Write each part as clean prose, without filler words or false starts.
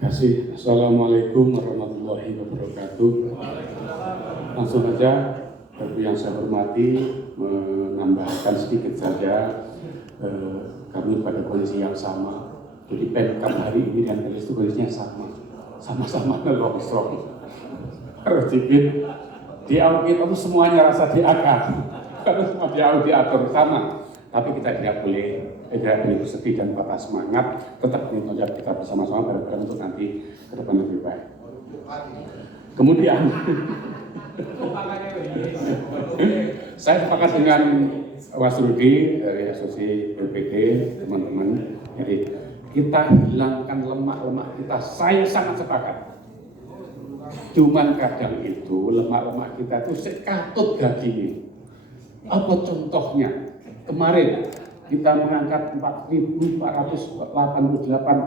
Kasih. Assalamualaikum warahmatullahi wabarakatuh. Langsung saja, bagi yang saya hormati, menambahkan sedikit saja, kami pada kondisi yang sama. Jadi Pemkab hari ini dan itu kondisinya sama-sama longsor. Harus di audit itu semuanya rasa diakan, karena semua diatur sama. Tapi kita tidak boleh bersedih dan patah semangat, tetap menunjukkan kita bersama-sama bareng-bareng untuk nanti ke depan lebih baik. Kemudian saya sepakat dengan Mas Rudi dari Asosiasi BPD, teman-teman. Jadi kita hilangkan lemak-lemak kita. Saya sangat sepakat. Cuman kadang itu lemak-lemak kita itu sekatut daging. Apa contohnya? Kemarin kita mengangkat 4.488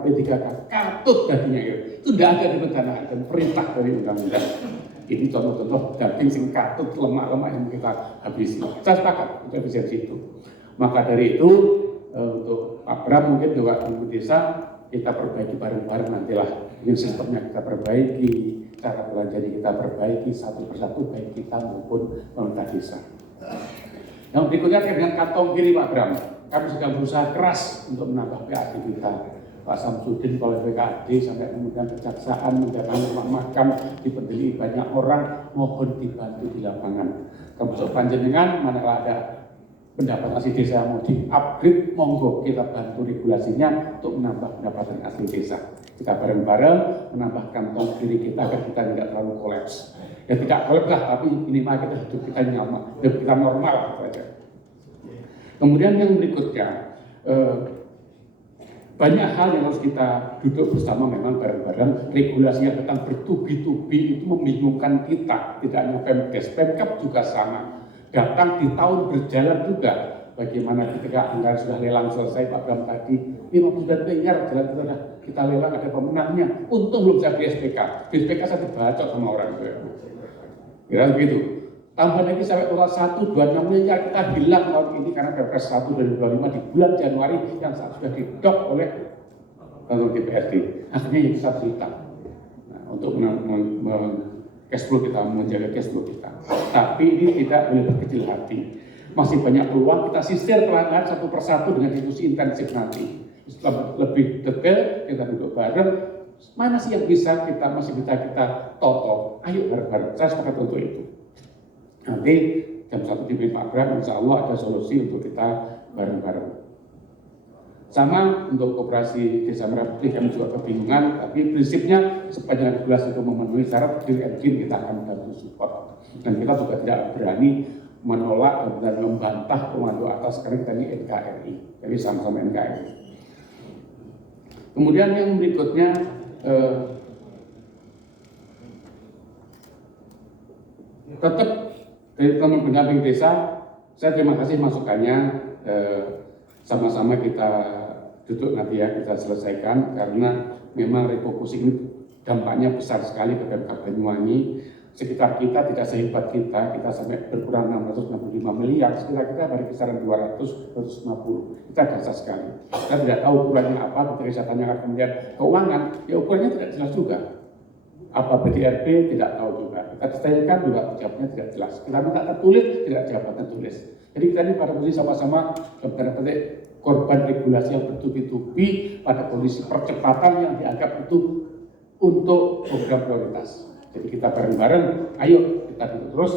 P3K, katut dagingnya itu tidak ada di rencana dan perintah dari undang-undang. Ini contoh-contoh daging sing katut, lemak-lemak yang kita habisi. Saya sepakat untuk efisiensi itu. Maka dari itu untuk Pak Bram mungkin juga di desa kita perbaiki bareng-bareng nantilah. Ini sistemnya kita perbaiki, cara belanjanya kita perbaiki satu persatu baik kita maupun pemerintah desa. Yang berikutnya dengan kantong kiri Pak Bram, kami sedang berusaha keras untuk menambah PAD kita. Pak Samsudin oleh PKD sampai kemudian kejaksaan mendatangi rumah makan dipendeli banyak orang, mohon dibantu di lapangan. Kemudian panjenengan manakala ada pendapatan asli desa yang mau di-upgrade, monggo kita bantu regulasinya untuk menambah pendapatan asli desa. Kita bareng-bareng menambah kantong kiri kita agar kita tidak terlalu kolaps. Ya tidak kolaps lah, tapi minimal kita hidup kita nyaman, hidup kita normal saja. Kemudian yang berikutnya, banyak hal yang harus kita duduk bersama memang bareng-bareng. Regulasi yang datang bertubi-tubi itu membingungkan kita, tidak hanya Pemdes, Pemkab juga sama. Datang di tahun berjalan juga. Bagaimana ketika anggaran sudah lelang selesai, Pak Bram tadi 59 miliar jalan kita lelang, ada pemenangnya. Untung belum saya beli SPK. Di SPK saya dibacok sama orang itu. Kira begitu. Tambah lagi sampai total 126 miliar kita hilang tahun ini karena Perpres 1 2025 di bulan Januari yang sudah didok oleh DPRD. Akhirnya yang bisa cerita untuk cash flow kita, menjaga cash flow kita. Tapi ini tidak boleh berkecil hati. Masih banyak peluang, kita sisir pelan-pelan satu persatu dengan diskusi intensif nanti. Setelah lebih detail, kita duduk bareng, mana sih yang masih bisa kita toto. Ayo bareng-bareng, saya sepakat untuk itu. Nanti jam 1 di Pak Bram, insya Allah ada solusi untuk kita bareng-bareng. Sama untuk koperasi Desa Merah Putih, kami juga kebingungan, tapi prinsipnya sepanjang regulasi itu memenuhi syarat, kita akan bantu support. Dan kita juga tidak berani menolak dan membantah komando atas, karena kita ini NKRI, jadi sama-sama NKRI. Kemudian yang berikutnya, tetap dari teman pendamping desa, saya terima kasih masukannya, sama-sama kita duduk nanti ya, kita selesaikan, karena memang refocusing ini dampaknya besar sekali ke Pemkab Banyuwangi. Sekitar kita tidak sehebat kita sampai berkurang 665 miliar, sekitar kita dari kisaran 200-250, kita dasar sekali. Kita tidak tahu ukurannya apa, ketika saya tanyakan kemudian keuangan, ya ukurannya tidak jelas juga. Apa BDRB tidak tahu juga. Kita tanyakan juga jawabnya tidak jelas. Kita minta tertulis, tidak jawab tertulis. Jadi kita ini pada posisi sama-sama korban regulasi yang bertubi-tubi pada kondisi percepatan yang dianggap itu untuk program prioritas. Jadi kita bareng-bareng, ayo kita duduk terus,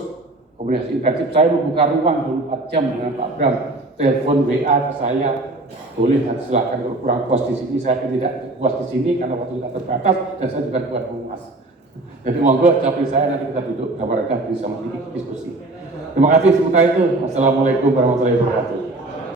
komunikasi intensif. Saya membuka ruang 24 jam dengan Pak Bram, telepon WA ke saya, boleh silakan kalau kurang puas di sini, saya tidak puas di sini karena waktu kita terbatas dan saya juga bukan humas. Jadi monggo capri saya, nanti kita duduk gambar-gambar bisa diskusi. Terima kasih sementara itu. Assalamualaikum warahmatullahi wabarakatuh.